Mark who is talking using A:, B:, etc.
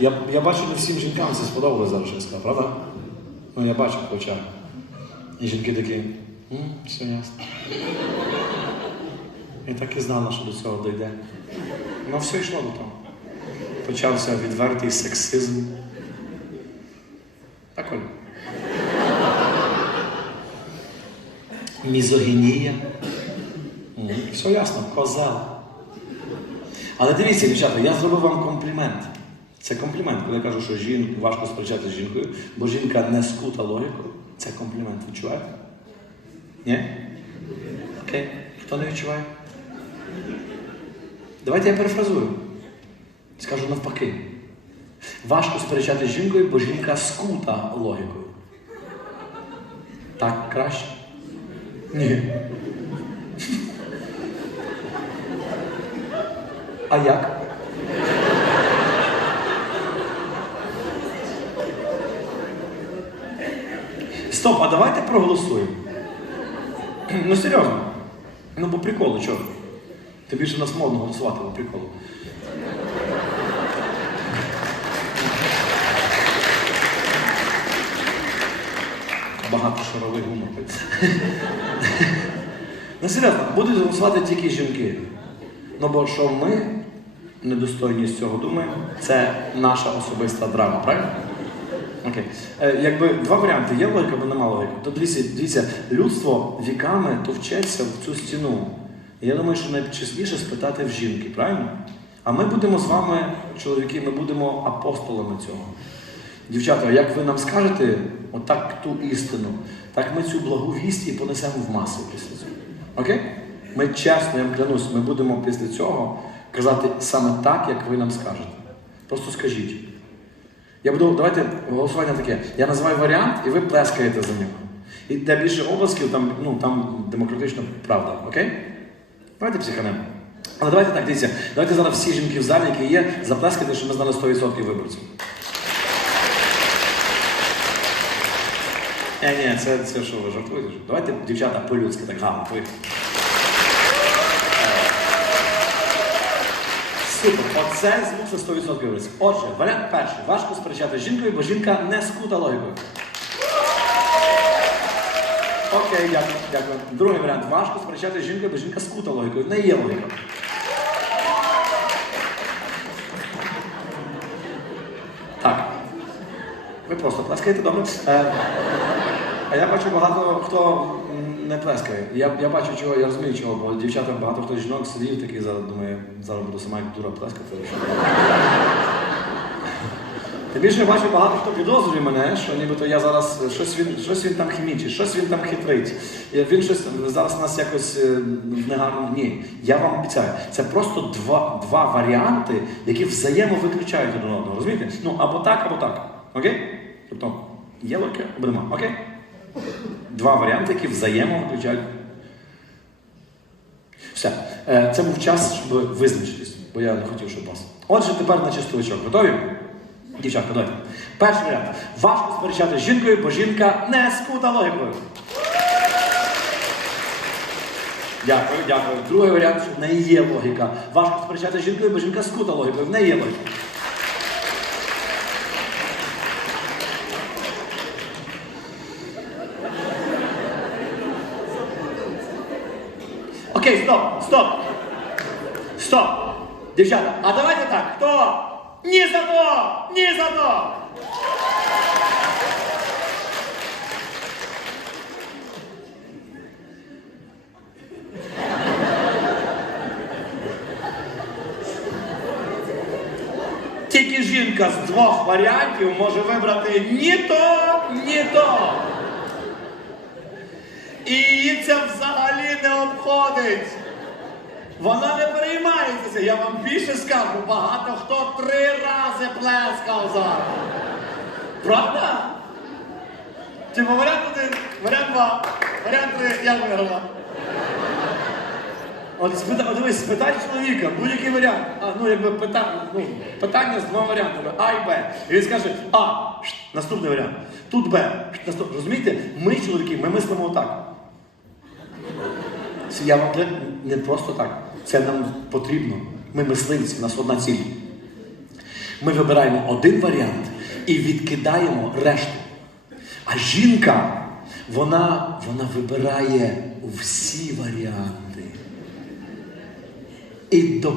A: Я, я бачу, не всім жінкам це сподобалось зараз, що я сказав, правда? Ну, я бачу по очах. І жінки такі, «М, все ясно. І так і знала, що до цього дійде. Ну, все йшло до того. Почався відвертий сексизм. Так, Оль? Мізогінія. Все ясно, козел. Але дивіться, дівчата, я зробив вам комплімент. Це комплімент, коли я кажу, що жінку важко сперечати з жінкою, бо жінка не скута логікою. Це комплімент. Відчуваєте? Ні? Окей. Хто не відчуває? Давайте я перефразую. Скажу навпаки. Важко сперечати з жінкою, бо жінка скута логікою. Так краще? Ні. А як? Стоп, а давайте проголосуємо. Ну серйозно. Ну по приколу, чого? Ти більше нас модно голосувати по приколу. Багато шаровий гумор. Ну серйозно, будуть голосувати тільки жінки. Ну бо що ми недостойні з цього думаємо, це наша особиста драма, правильно? Окей. Е, якби два варіанти: є логіка або нема логіки. То дивіться, дивіться, людство віками товчеться в цю стіну. Я думаю, що найчастіше спитати в жінки, правильно? А ми будемо з вами, чоловіки, ми будемо апостолами цього. Дівчата, як ви нам скажете, отак ту істину, так ми цю благу вість і понесемо в маси після цього. Окей? Ми чесно, я вам клянусь, ми будемо після цього казати саме так, як ви нам скажете. Просто скажіть. Я буду, давайте голосування таке. Я називаю варіант, і ви плескаєте за нього. І де більше обласків, там, ну, там демократична правда. Окей? Давайте психанемо. Але давайте так, дивіться, давайте зараз всі жінки в залі, які є, заплескайте, щоб ми знали 100% виборців. Ні, ні, це, це що ви жартуєте? Давайте, дівчата, по-людськи, так гарно. Супер, оце змусить 100% виборців. Отже, варіант перший. Важко сперечати з жінкою, бо жінка не скута логікою. Окей, дякую, дякую. Другий варіант. Важко сперечати з жінкою, бо жінка скута логікою. Не є логіка. Так. Ви просто плескаєте, добре. Е, а я бачу багато хто не плескає. Я, я бачу, чого, я розумію, чого, бо дівчата багато хто жінок сидів такий зараз думає, зараз буду сама як дура плескати. Тим більше я бачу багато хто підозрює мене, що нібито я зараз е, щось він, щось він там хімічить, щось він там хитрить. Він щось зараз нас якось е, в негарному. Ні, я вам обіцяю, це просто два, два варіанти, які взаємовиключають один одного. Розумієте? Ну або так, або так. Окей? Тобто є логіка або нема. Окей? Два варіанти, які взаємовиключають. Все. Е, Це був час, щоб визначитись, бо я не хотів, щоб вас. Отже, тепер на чистовичок. Готові? Дівчатка, давайте. Перший варіант. Важко сперечати з жінкою, бо жінка не скута логікою. Дякую, дякую. Другий варіант, що в неї є логіка. Важко сперечати з жінкою, бо жінка скута логікою. В неї є логіка. Окей, стоп, стоп. Стоп. Дівчата, а давайте так. Хто? Ні за то! Ні за то! Тільки жінка з двох варіантів може вибрати ні то, ні то. І її це взагалі Не. Вона не переймається. Я вам більше скажу, багато хто три рази плескав зараз. Правда? Типу варіант один, варіант два, варіант три, я виграла. От спита, дивись, спитай чоловіка, будь-який варіант. А, ну, якби питання, ну, питання з двома варіантами А і Б. І він скаже А, наступний варіант. Тут Б. наступ- Розумієте? Ми, чоловіки, ми мислимо отак. Це я вам кажу, не просто так. Це нам потрібно. Ми мисливці, у нас одна ціль. Ми вибираємо один варіант і відкидаємо решту. А жінка, вона, вона вибирає всі варіанти. І до